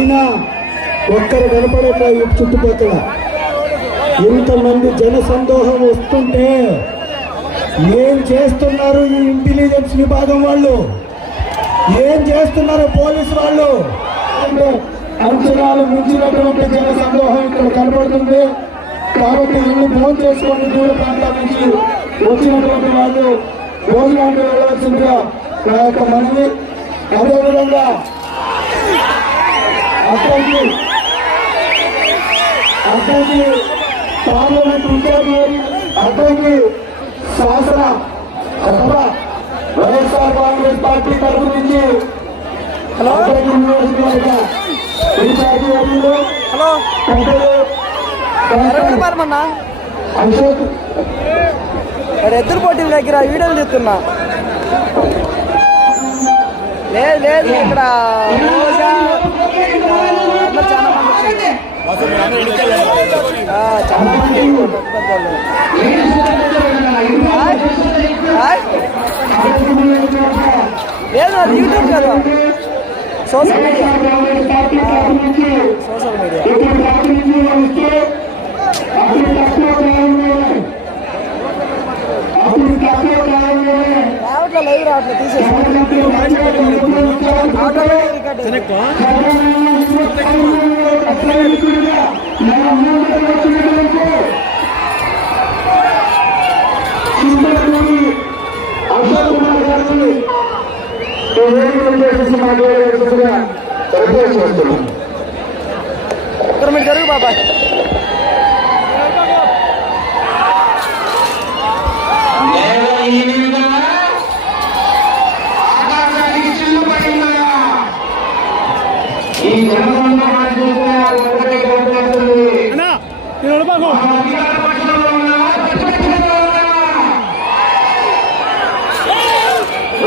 అయినా ఒక్కరు కనపడట్లేదు చుట్టుపక్కల. ఇంతమంది జన సందోహం వస్తుంటే ఏం చేస్తున్నారు ఈ ఇంటెలిజెన్స్ విభాగం వాళ్ళు, ఏం చేస్తున్నారు పోలీసు వాళ్ళు? అంచనాలు మించినటువంటి జన సందోహం ఇక్కడ కనబడుతుంది. కాబట్టి ఇల్లు ఫోన్ చేసుకొని దూర ప్రాంతాల నుంచి వచ్చినటువంటి వాళ్ళు భోజనానికి వెళ్ళవలసిందిగా నా యొక్క మనవి. అదేవిధంగా అక్కడికి పార్లమెంట్ ఇన్ఛార్జి, అక్కడికి శాసన సభ వైఎస్ఆర్ కాంగ్రెస్ పార్టీ తరఫు నుంచి ఇన్ఛార్జి ఎద్దురు పోటీ దగ్గర వీడియోలు తీస్తున్నా. లేదు లేదు ఇక్కడ చాలా మంది చాలా మంది లేదు అది యూట్యూబ్ కదా, సోషల్ మీడియా. రావట్లే, లైవ్ రావట్లే, తీసేసి ఒక్కరు మీరు జరుగు బాబాయ్.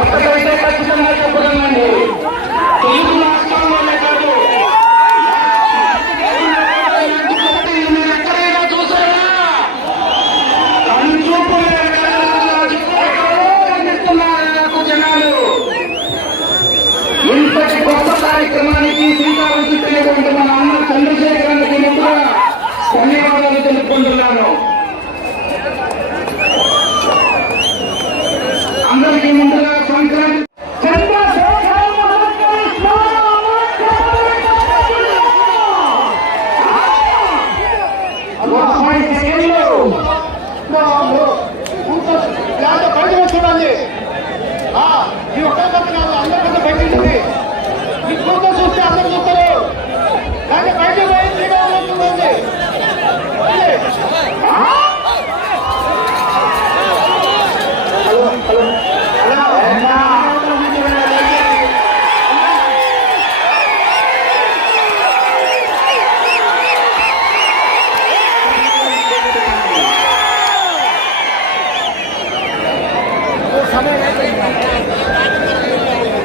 ఒక్కటైతే ఖచ్చితంగా చెప్పగలండి, తెలుగు రాష్ట్రంలోనే కాదు మీరు ఎక్కడైనా చూసారా? కనుచూపు జనాలు ఇంతటి గొప్ప కార్యక్రమానికి శ్రీకారం చుట్టినటువంటి మన అన్న చంద్రశేఖరానికి ముందుగా ధన్యవాదాలు తెలుపుకుంటున్నాను. అందరికీ ముందుగా సంక్రాంతి చూడండి, ఈ ఒక్కరికి కాదు అందరికంటే బయట ఉంటుంది. ఈ కూర్చో చూస్తే అందరు చూస్తారు, కానీ బయట పోయి శ్రీకారం.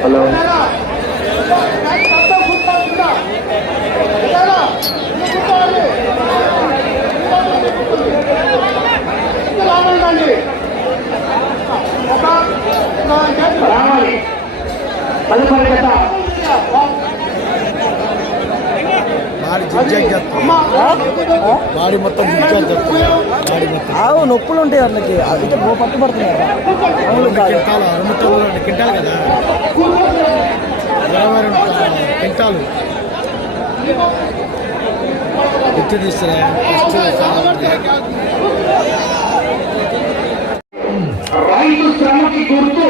హలో రావాలి తదుపరి బాడీ మొత్తం ఆవు నొప్పులు ఉంటాయి వాళ్ళకి, అది పట్టుబడుతున్నారు. కింటాలు కదా, 22 క్వింటాలు ఎత్తు తీస్తారా? రైతు శ్రమకి గుర్తు,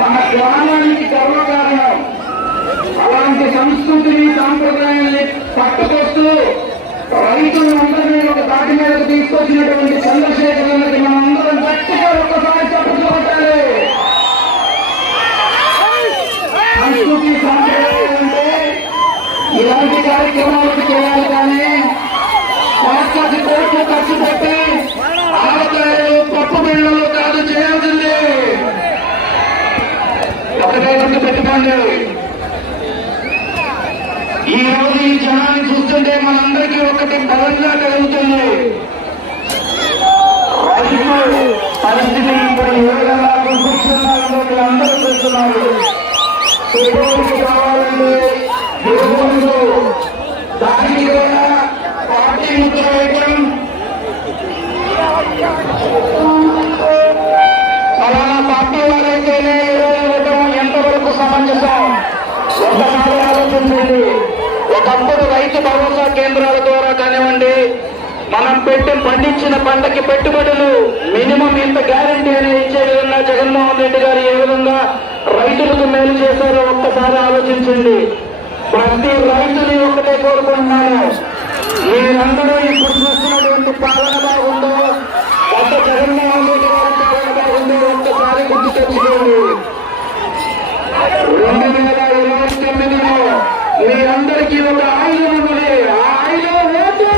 మన గ్రామానికి గర్వకారణం. అలాంటి సంస్కృతిని సాంప్రదాయాన్ని పట్టుకొస్తూ రైతులు అందరినీ ఒక దాటి మీదకు తీసుకొచ్చినటువంటి చంద్రశేఖరానికి మనందరం గట్టిగా ఒక్కసారి చప్పట్లు కొట్టాలి. సంస్కృతి సాంప్రదాయం అంటే ఇలాంటి కార్యక్రమాలకు చేయాలి, కానీ కోట్లకి కోట్లు ఖర్చు పెట్టి ఆవకాయలు పప్పు బిళ్ళలు కాదు చేయాల్సింది. ఒకటే గుర్తు పెట్టుకోండి, ఈ రోజు ఈ జనాన్ని చూస్తుంటే మనందరికీ ఒకటి బలంగా కలుగుతుంది. రైతు పరిస్థితి ఇప్పుడు ఏ విధంగా గుర్తిస్తున్నారో అందరూ చూస్తున్నారు. కావాలండి దానికి కూడా పార్టీ ముద్ర వేయటం ఫలానా పార్టీ వారైతేనే ఇవ్వటం ఎంతవరకు సమంజసం ఒక్కసారి ఆలోచించండి. ఒకప్పుడు రైతు భరోసా కేంద్రాల ద్వారా కానివ్వండి, మనం పండించిన పంటకి పెట్టుబడులు మినిమం ఇంత గ్యారంటీ అని ఇచ్చే విధంగా జగన్మోహన్ రెడ్డి గారు ఏ విధంగా రైతులకు మేలు చేశారో ఒక్కసారి ఆలోచించండి. ప్రతి రైతుని ఒకటే కోరుకుంటున్నాను, మీరందరూ ఇప్పుడు చూస్తున్నటువంటి పాలన బాగుందో గత జగన్మోహన్ రెడ్డి గారి పాలన బాగుందో ఒక్కసారి గుర్తు తెచ్చుకోండి. 2029లో మీరందరికీ ఒక ఆయుధం ఉన్నది. ఆ ఆయుధం ఓటు.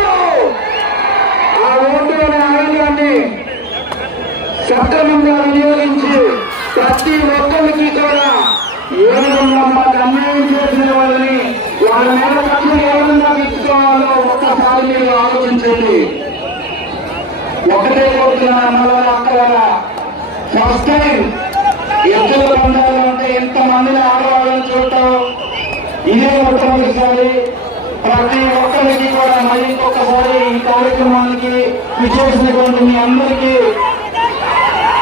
ఆ ఓటు అనే ఆయుధాన్ని సక్రమంగా వినియోగించి ప్రతి ఒక్కరికి కూడా ఏ విధంగా మాకు అన్యాయం చేసిన వాళ్ళని వాళ్ళ మీద కక్ష ఏ విధంగా తీసుకోవాలో ఒక్కసారి మీరు ఆలోచించండి. ఒకటే కోరుతున్నాను, అక్కడ ఫస్ట్ టైం ఎద్దుల పందాలు అంటే ఎంతమందిని ఆడవాళ్ళని చూడటం ఇదే మొట్టమొదటిసారి. ప్రతి ఒక్కరికి కూడా మరి ఇంకొకసారి ఈ కార్యక్రమానికి విచ్చేసినటువంటి మీ అందరికీ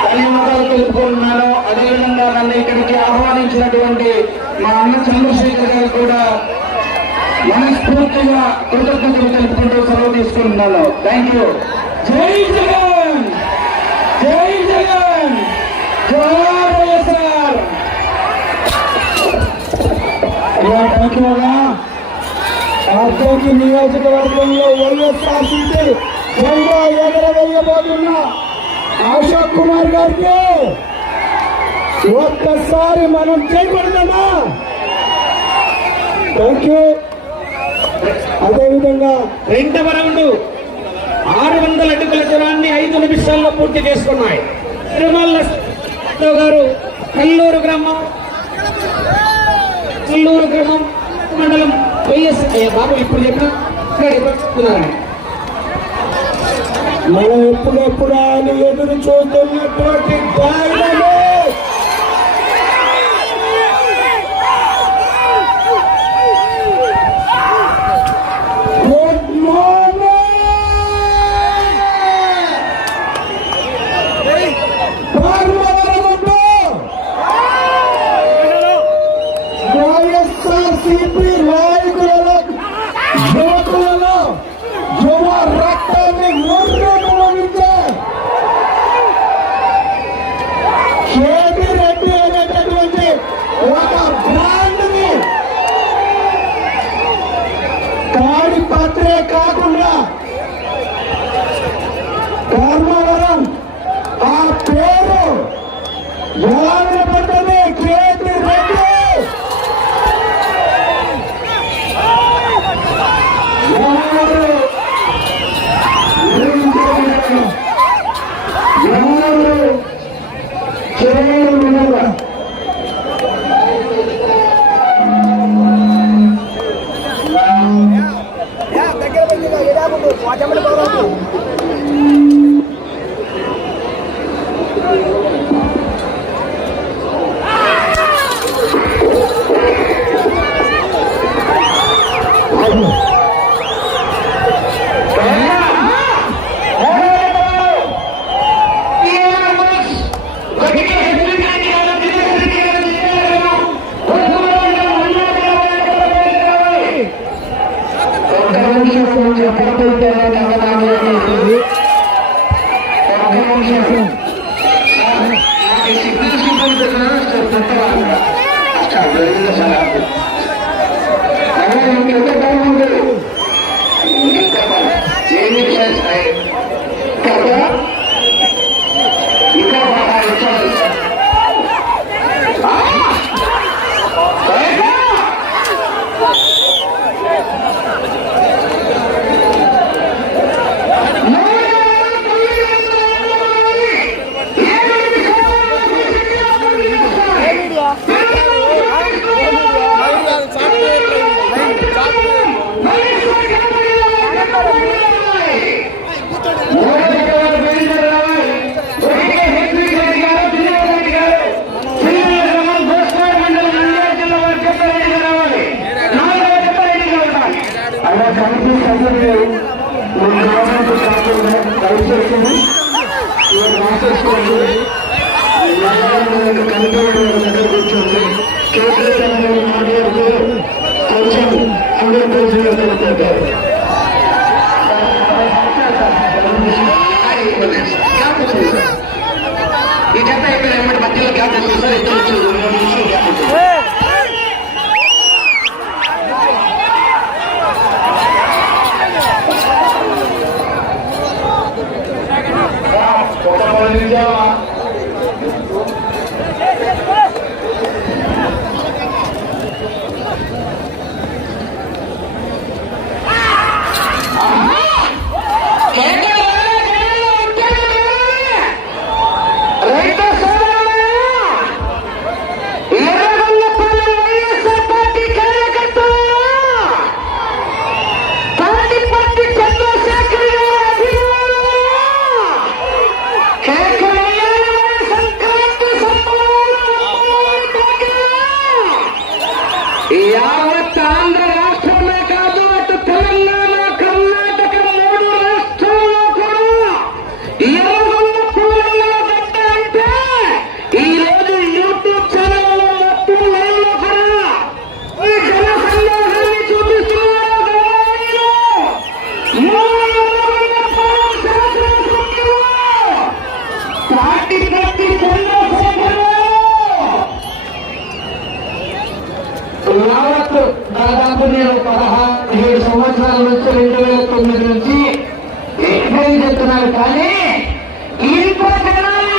ధన్యవాదాలు తెలుపుకుంటున్నాను. అదేవిధంగా నన్ను ఇక్కడికి ఆహ్వానించినటువంటి మా అన్న చంద్రశేఖర్ గారు కూడా మనస్ఫూర్తిగా కృతజ్ఞతలు తెలుపుకుంటూ సెలవు తీసుకుంటున్నాను. Thank you. జై జగన్, జై జగన్, జోహార్ వైఎస్ఆర్. థ్యాంక్ యూ అన్నా. అద్దెకి నియోజకవర్గంలో వైఎస్ఆర్సీపీ జెండా ఎగరవేయబోతున్న అశోక్ కుమార్ గారికి ఒక్కసారి మనం చేయకూడదమ్మా. Thank you. అదేవిధంగా రెండవ రౌండ్ 600 అడుగుల దూరాన్ని 5 నిమిషాల్లో పూర్తి చేసుకున్నాయి. తిరుమల గారు కల్లూరు గ్రామం మండలం వైఎస్ బాబు ఇప్పుడు చెప్పిన మనం ఎప్పుడెప్పుడు ఆయన ఎదురు చూస్తున్నటువంటి గాయనము గుడ్ మార్నింగ్ వైఎస్ఆర్సీపీ నాయకులలో యువకులలో యువ రక్తాన్ని ముర్రెమోగించే కేటీ రెడ్డి అనేటటువంటి ఒక బ్రాండ్ ని తాడిపత్రే కాకుండా ధర్మవరం ఆ పేరు ఎలా నిలబడ్డది? కేటీ రెడ్డి సాఫ్ట్వేర్ అలా కమిటీ సభ్యులు దయచేసి రాసేసుకోండి. కమిటీ దగ్గర కూర్చోండి. కేసీఆర్ మాట్లాడుతూ కొంచెం అందరూ తెలిసిపోతారు. ఈ జత అయిపోయిన మధ్యలో గ్యాప్ వస్తుంది సార్. యావత్ ఆంధ్ర రాష్ట్రంలో కాదు, అటు తెలంగాణ, కర్ణాటక 3 రాష్ట్రాల్లో కూడా ఎర్రగొండ పూలన్న గడ్డ అంటే ఈ రోజు యూట్యూబ్ ఛానల్లో మొత్తం లైవ్లో కూడా ఈ జన సందోహాన్ని చూపిస్తున్నారు. పార్టీ ప్రతి యావత్ దాదాపు నేను 17 సంవత్సరాల నుంచి 2009 నుంచి ఎక్కువ చెప్తున్నాను. కానీ ఇంకో జనాలు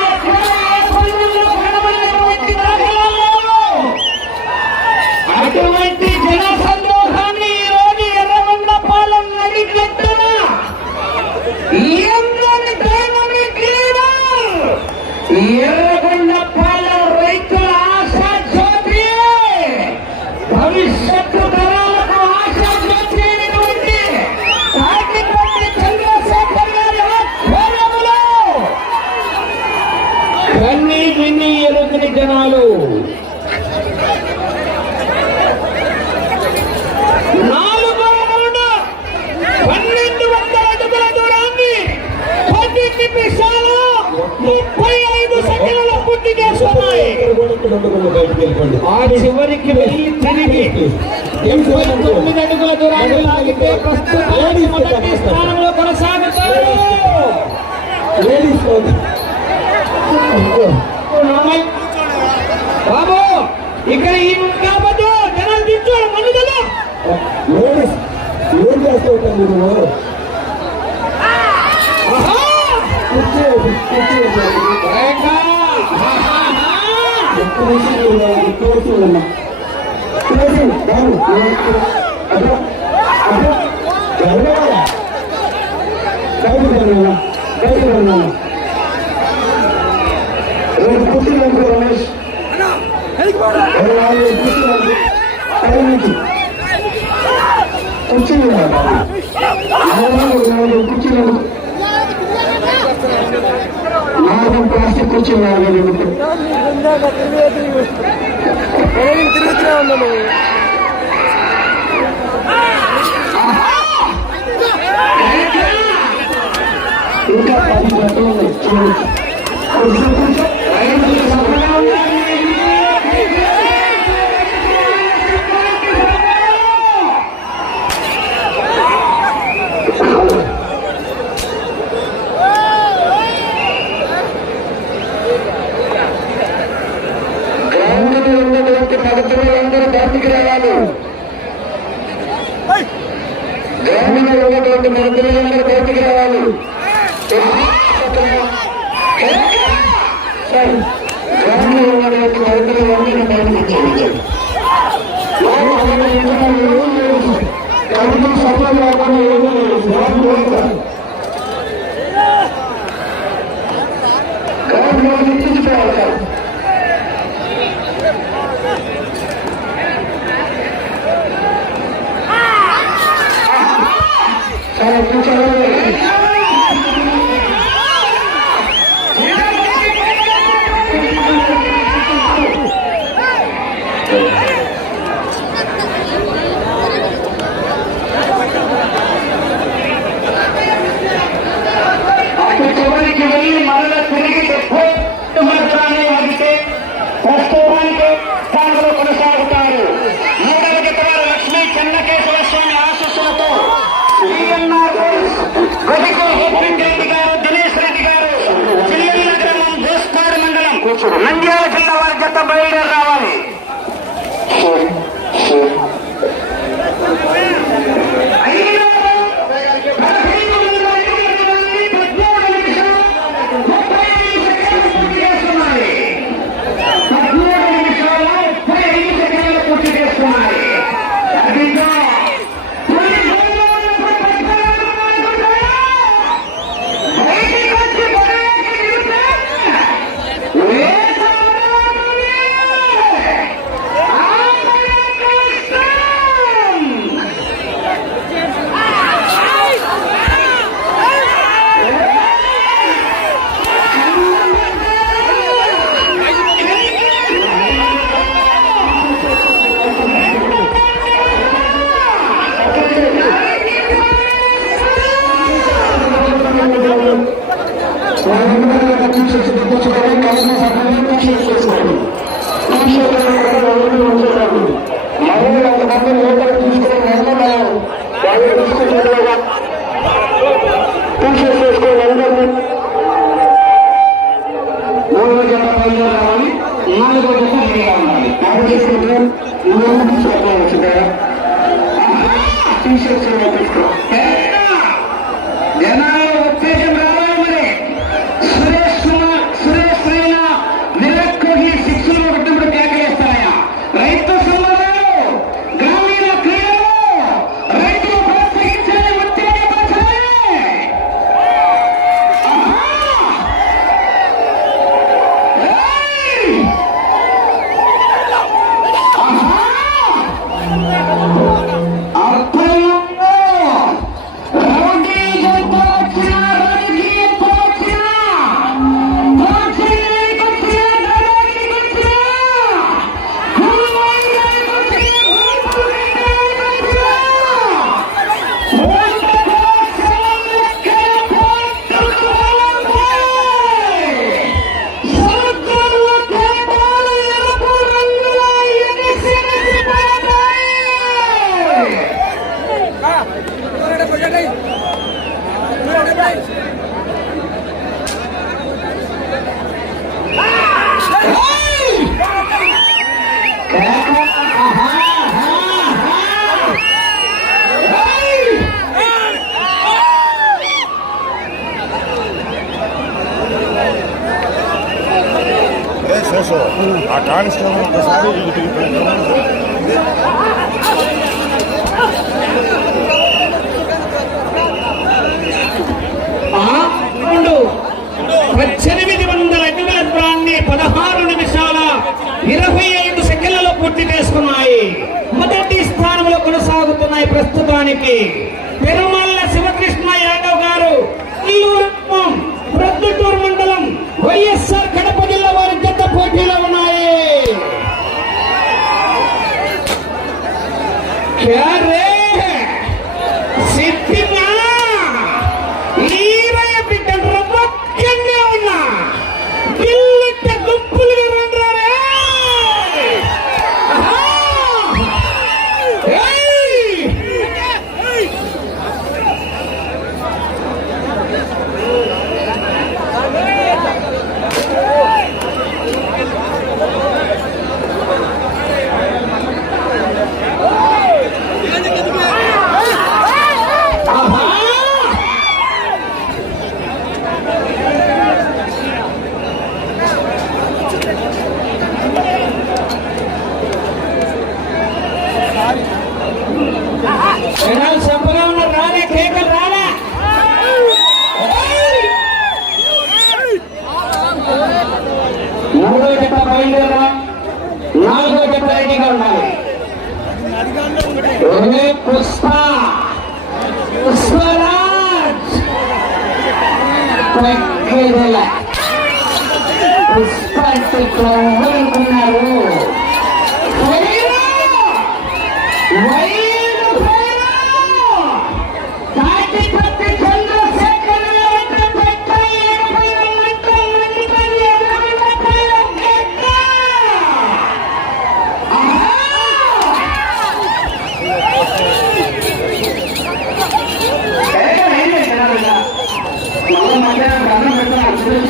అటువంటి జన సందోహాన్ని ఈ రోజు ఎర్రగొండ పాలన నడిగట్టున ఎర్రగొండ పాలన రైతుల ఆశా జ్యోతి, భవిష్యత్తు తరాలకు ఆశా జ్యోతి అయినటువంటి తాటిపల్లి చంద్రశేఖర్ గారి ఆధ్వర్యంలో కన్నీ విని ఎరుగని జనాలు 1200 అడుగుల దూరాన్ని 10 నిమిషాలు 35 సెకండ్ల పూర్తి చేస్తున్నాయి. ఆ చివరికి వెళ్ళి తిరిగి 89 అడుగుల దూరాన్ని లాగితే ప్రస్తుతం మొదటి స్థానంలో కొనసాగుతారు. బాబు ఇక్కడ ఈ కాబోతు జనాలు తీసుకోవడం మందు కదా. ఏం చేస్తూ ఉంటాను నువ్వు? రమేష్ ప్లాస్టిక్ కూర్చున్నా తిరుగుతూనే ఉన్నాను. ఇంకా 10 గంటలు పడుతున్నందరూ బయటికి రావాలి. గ్రామంలో ఉన్నటువంటి మంత్రులందరూ బయటికి రావాలి. గ్రామంలో ఉన్నటువంటి మంత్రులందరూ బయటకు వచ్చేది. కమిటీ సభ్యులు లేకుండా గ్రామంలో ఇచ్చుకోవాలి. రెడ్డి గారు, దినేష్ రెడ్డి గారు, చిల్లెల్ల గ్రామం, దోస్పాడు మండలం, నంద్యాల జిల్లా వారి జత బయలుదేరి రావాలి. జనాలు ఉత్తేజం రావాలి. మరి సురేష్ కుమార్, సురేష్ రైనా నిరక్కుని శిక్షలు పెట్టినప్పుడు కేకలేస్తాయా? రైతు సమాధానం గ్రామీణ క్రీడలు రైతులు ప్రోత్సహించాలి, ఉత్తేజపరచాలి. ఆ కానిస్టేబుల్ ఒకసారి పద్దెనిమిది వందల అడుగుల దూరాన్ని 16 నిమిషాల 25 సెకండ్లలో పూర్తి చేసుకున్నాయి. మొదటి స్థానంలో కొనసాగుతున్నాయి ప్రస్తుతానికి పెరుమల్ల శివకృష్ణ యాదవ్ గారు, ప్రొద్దుటూరు మండలం, వైఎస్ఆర్ కడప జిల్లా వారి జత పోటీలో ఉన్నాయి. సంపగా ఉన్నారు, రాలే కేకలు రాలే. మూడో జత బయలుదేరా, 4వ జత రెడీగా ఉండాలి. పుష్ప పుష్పరాజ్ పుష్ప అనుకున్నారు.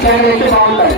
క్యాండిడేట్ బాగుంటాయి.